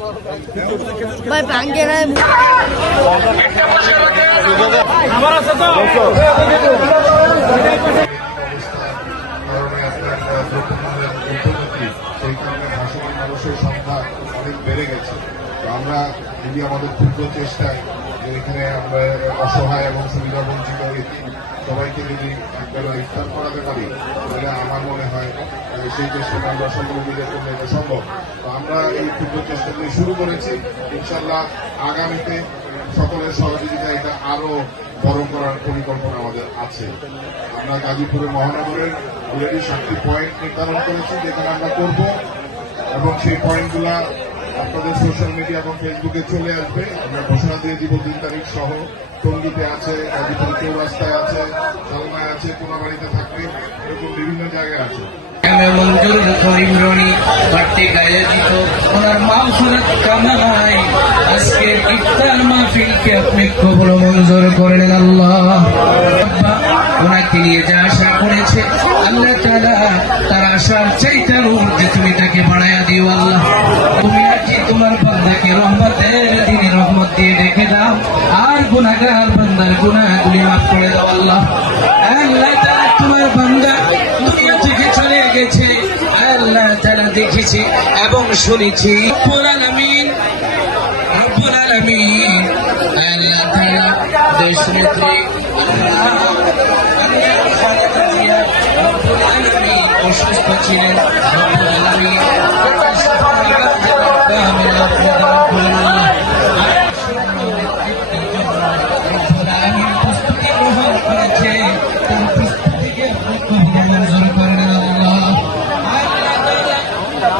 ভাই ভাঙ্গে সংখ্যা অনেক বেড়ে গেছে আমরা আমাদের এখানে আমরা অসহায় এবং সবাইকে যদি একবেলা ইফতার করাতে পারি, তাহলে আমার মনে হয় সেই চেষ্টাটা আমরা সকলে মিলে সম্ভব তো আমরা এই ক্ষুদ্র চেষ্টাগুলি শুরু করেছি। ইনশাল্লাহ আগামীতে সকলের সহযোগিতা এটা আরও বড় করার পরিকল্পনা আমাদের আছে। আমরা গাজীপুরের মহানগরের অলরেডি সাতটি পয়েন্ট নির্ধারণ করেছি, যেখানে আমরা করব। এবং সেই পয়েন্টগুলা আপনাদের সোশ্যাল মিডিয়া এবং ফেসবুকে চলে আসবে। আমরা ঘোষণা দিয়ে দিব তিন তারিখ সহ। টঙ্গিতে আছে গাজীপুর চৌরাস্তায় আছে চালনায় আছে কোনাবাড়িতে থাকবে, এরকম বিভিন্ন জায়গায় আছে। এম মঞ্জুর করিমরনি বার্ষিক আয়োজিত ওনার মাফরত কামনায় আজকের ইফতার মাহফিলকে আপনি কবল মঞ্জুর করে নেন আল্লাহ। ওনাকে নিয়ে যা আশা করেছে। আল্লাহ তাআলা তার আশার চাইতে ঊর্ধ্বে তুমি তাকে বাড়াইয়া দিও আল্লাহ। তুমি আজকে তোমার বান্দাকে রহমতের দিনে রহমত দিয়ে রেখে দাও। আর গুনাহগার বান্দার গুনাহগুলি মাফ করে দাও আল্লাহ। আল্লাহ দেখেছি এবং শুনেছি। আল্লাহ দেশ নেত্রী অসুস্থ ছিলেন।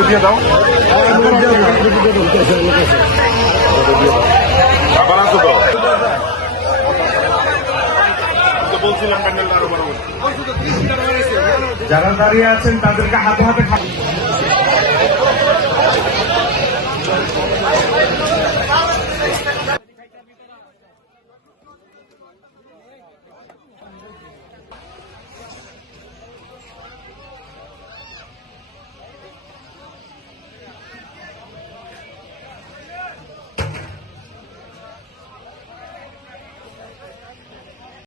দিয়ে দাও আবার যারা দাঁড়িয়ে আছেন তাদেরকে হাতে হাতে খাওয়া